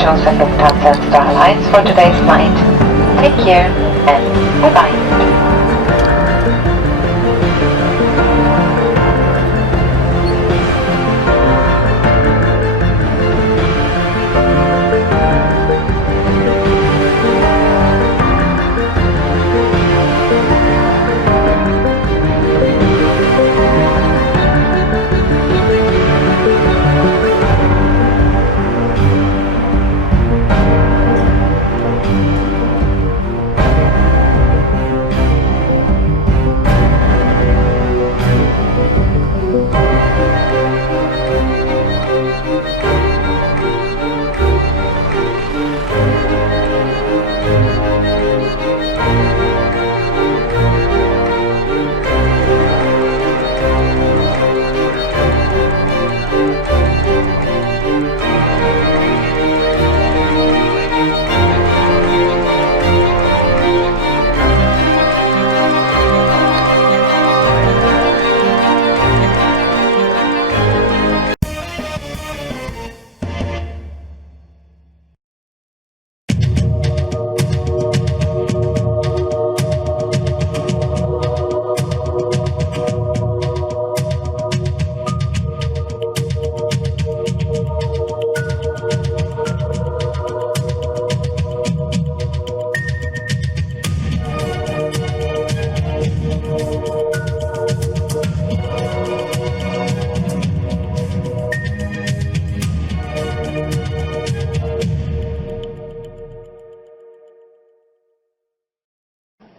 Joseph Lufthansa Starlines for today's flight. Take care and bye-bye.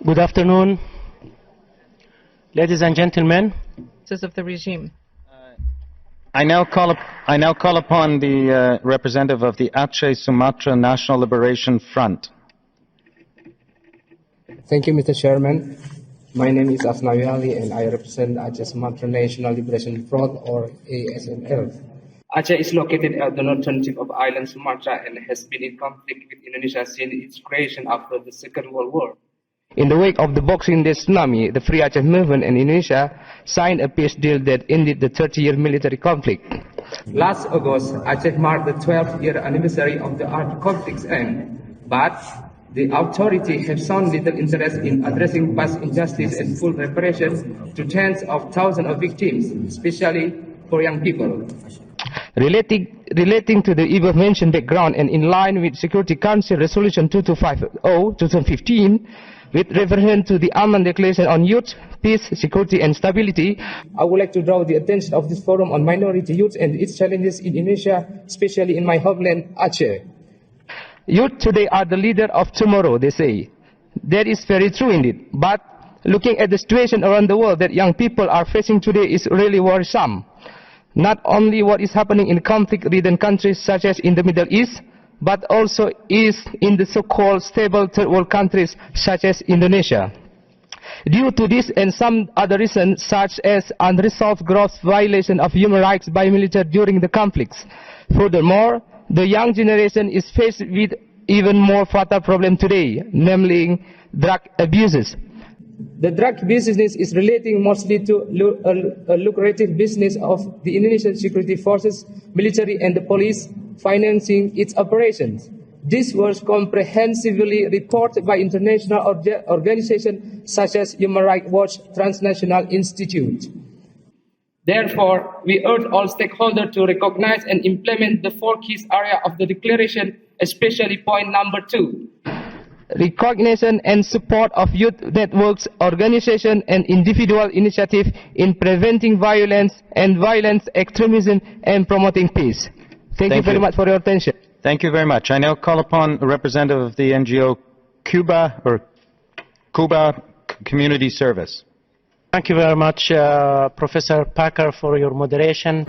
Good afternoon, ladies and gentlemen. Of the regime. I now call upon the representative of the Aceh Sumatra National Liberation Front. Thank you, Mr. Chairman. My name is Asnawi Ali and I represent Aceh Sumatra National Liberation Front, or ASNL. Aceh is located at the northern tip of island Sumatra and has been in conflict with Indonesia since its creation after the Second World War. In the wake of the Boxing Day tsunami, the Free Aceh movement in Indonesia signed a peace deal that ended the 30-year military conflict. Last August, Aceh marked the 12th-year anniversary of the armed conflict's end, but the authorities have shown little interest in addressing past injustice and full reparations to tens of thousands of victims, especially for young people. Relating to the above-mentioned background and in line with Security Council Resolution 2250/2015, with reference to the Aman Declaration on Youth, Peace, Security and Stability, I would like to draw the attention of this forum on minority youth and its challenges in Indonesia, especially in my homeland, Aceh. Youth today are the leader of tomorrow, they say. That is very true indeed. But looking at the situation around the world that young people are facing today is really worrisome. Not only what is happening in conflict-ridden countries such as in the Middle East, but also is in the so-called stable third world countries such as Indonesia. Due to this and some other reasons such as unresolved gross violation of human rights by military during the conflicts. Furthermore, the young generation is faced with even more fatal problem today, namely drug abuses. The drug business is relating mostly to a lucrative business of the Indonesian security forces, military and the police financing its operations. This was comprehensively reported by international organizations such as Human Rights Watch Transnational Institute. Therefore, we urge all stakeholders to recognize and implement the 4 key areas of the declaration, especially point number 2. Recognition and support of youth networks, organizations and individual initiatives in preventing violence and violent extremism and promoting peace. Thank you very much for your attention. Thank you very much. I now call upon a representative of the NGO Cuba Community Service. Thank you very much, Professor Packer, for your moderation.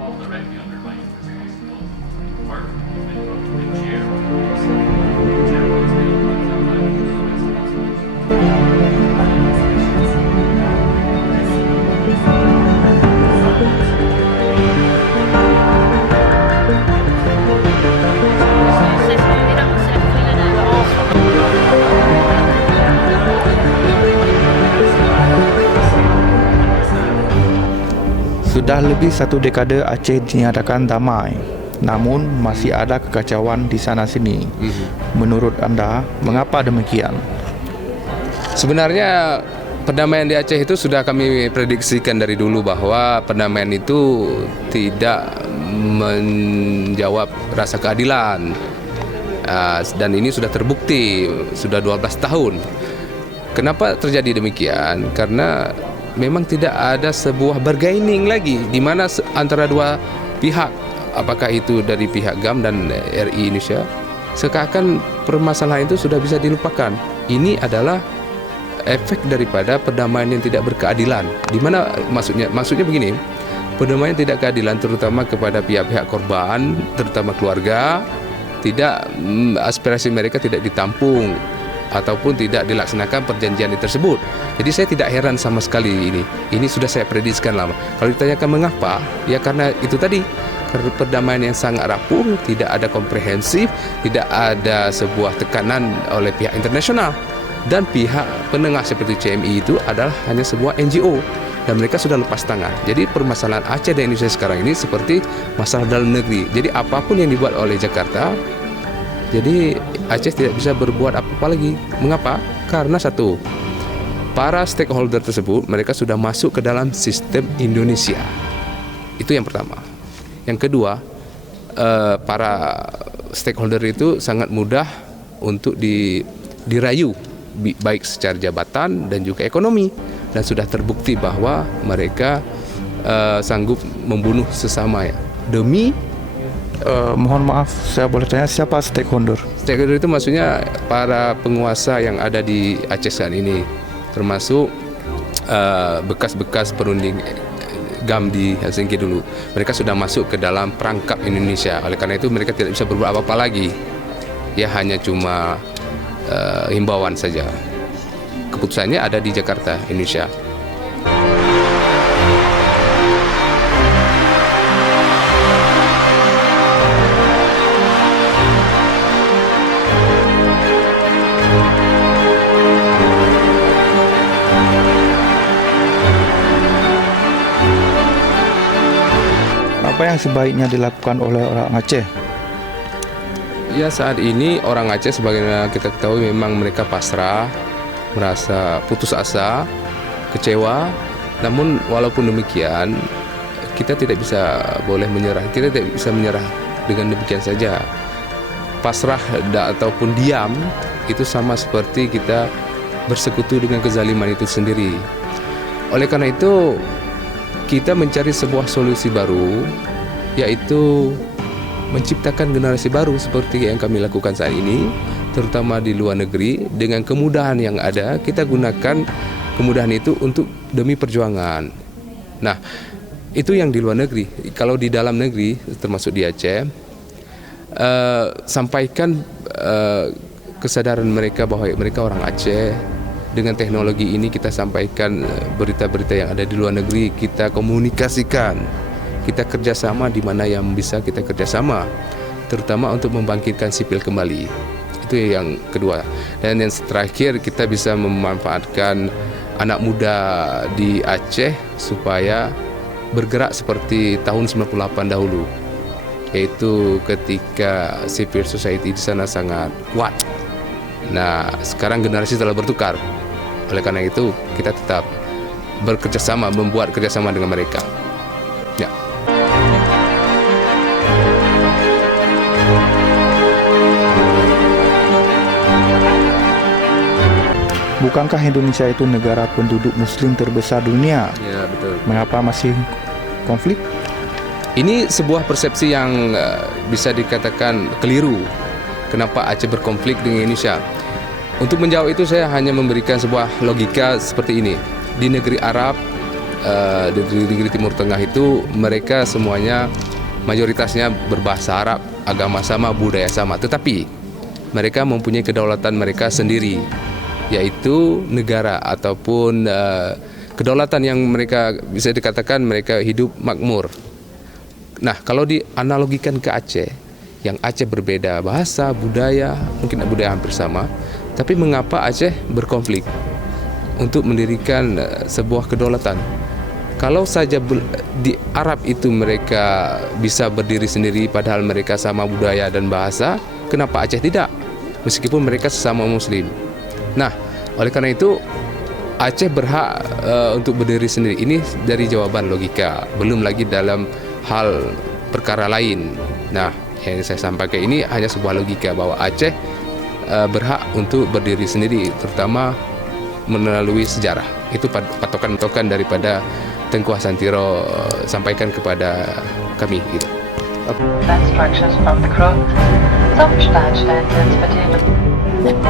Sudah lebih satu dekade Aceh dinyatakan damai, namun masih ada kekacauan di sana-sini. Menurut anda, mengapa demikian? Sebenarnya perdamaian di Aceh itu sudah kami prediksikan dari dulu bahwa perdamaian itu tidak menjawab rasa keadilan. Dan ini sudah terbukti, sudah 12 tahun. Kenapa terjadi demikian? Karena memang tidak ada sebuah bargaining lagi di mana antara dua pihak, apakah itu dari pihak GAM dan RI Indonesia, seakan permasalahan itu sudah bisa dilupakan. Ini adalah efek daripada perdamaian yang tidak berkeadilan. Di mana maksudnya begini, perdamaian tidak keadilan terutama kepada pihak-pihak korban, terutama keluarga, tidak aspirasi mereka tidak ditampung ataupun tidak dilaksanakan perjanjian tersebut. Jadi saya tidak heran sama sekali ini. Ini sudah saya prediksikan lama. Kalau ditanyakan mengapa, ya karena itu tadi, karena perdamaian yang sangat rapuh, tidak ada komprehensif, tidak ada sebuah tekanan oleh pihak internasional. Dan pihak penengah seperti CMI itu adalah hanya sebuah NGO dan mereka sudah lepas tangan. Jadi permasalahan Aceh dan Indonesia sekarang ini seperti masalah dalam negeri. Jadi apapun yang dibuat oleh Jakarta, jadi Aceh tidak bisa berbuat apa-apa lagi. Mengapa? Karena satu, para stakeholder tersebut mereka sudah masuk ke dalam sistem Indonesia. Itu yang pertama. Yang kedua, para stakeholder itu sangat mudah untuk dirayu, baik secara jabatan dan juga ekonomi, dan sudah terbukti bahwa mereka sanggup membunuh sesama ya demi. Mohon maaf, saya boleh tanya siapa stakeholder? Stakeholder itu maksudnya para penguasa yang ada di Aceh saat ini, termasuk bekas-bekas perunding GAM di Helsinki dulu. Mereka sudah masuk ke dalam perangkap Indonesia. Oleh karena itu mereka tidak bisa berbuat apa-apa lagi. Ya hanya cuma himbauan saja. Keputusannya ada di Jakarta, Indonesia. Apa yang sebaiknya dilakukan oleh orang Aceh? Ya saat ini orang Aceh sebagaimana kita ketahui memang mereka pasrah, merasa putus asa, kecewa. Namun walaupun demikian kita tidak bisa boleh menyerah. Kita tidak bisa menyerah dengan demikian saja. Pasrah ataupun diam itu sama seperti kita bersekutu dengan kezaliman itu sendiri. Oleh karena itu kita mencari sebuah solusi baru, yaitu menciptakan generasi baru seperti yang kami lakukan saat ini, terutama di luar negeri. Dengan kemudahan yang ada, kita gunakan kemudahan itu untuk demi perjuangan. Nah, itu yang di luar negeri. Kalau di dalam negeri, termasuk di Aceh, sampaikan kesadaran mereka bahwa mereka orang Aceh. Dengan teknologi ini kita sampaikan berita-berita yang ada di luar negeri, kita komunikasikan, kita kerjasama di mana yang bisa kita kerjasama, terutama untuk membangkitkan sipil kembali. Itu yang kedua. Dan yang terakhir, kita bisa memanfaatkan anak muda di Aceh supaya bergerak seperti tahun 98 dahulu, yaitu ketika civil society di sana sangat kuat. Nah, sekarang generasi telah bertukar. Oleh karena itu, kita tetap bekerjasama, membuat kerjasama dengan mereka. Ya. Bukankah Indonesia itu negara penduduk Muslim terbesar dunia? Ya, betul. Mengapa masih konflik? Ini sebuah persepsi yang bisa dikatakan keliru. Kenapa Aceh berkonflik dengan Indonesia? Untuk menjawab itu saya hanya memberikan sebuah logika seperti ini. Di negeri Arab, di negeri Timur Tengah itu mereka semuanya mayoritasnya berbahasa Arab, agama sama, budaya sama. Tetapi mereka mempunyai kedaulatan mereka sendiri, yaitu negara ataupun kedaulatan yang mereka bisa dikatakan mereka hidup makmur. Nah, kalau dianalogikan ke Aceh, yang Aceh berbeda bahasa, budaya, mungkin budaya hampir sama, tapi mengapa Aceh berkonflik untuk mendirikan sebuah kedaulatan? Kalau saja di Arab itu mereka bisa berdiri sendiri padahal mereka sama budaya dan bahasa, kenapa Aceh tidak? Meskipun mereka sesama Muslim. Nah, oleh karena itu Aceh berhak untuk berdiri sendiri. Ini dari jawaban logika, belum lagi dalam hal perkara lain. Nah, yang saya sampaikan ini hanya sebuah logika bahwa Aceh berhak untuk berdiri sendiri, terutama melalui sejarah. Itu patokan-patokan daripada Tengku Hasantiro sampaikan kepada kami gitu. Instructions from the crew. Zum Startstellen sind bitte.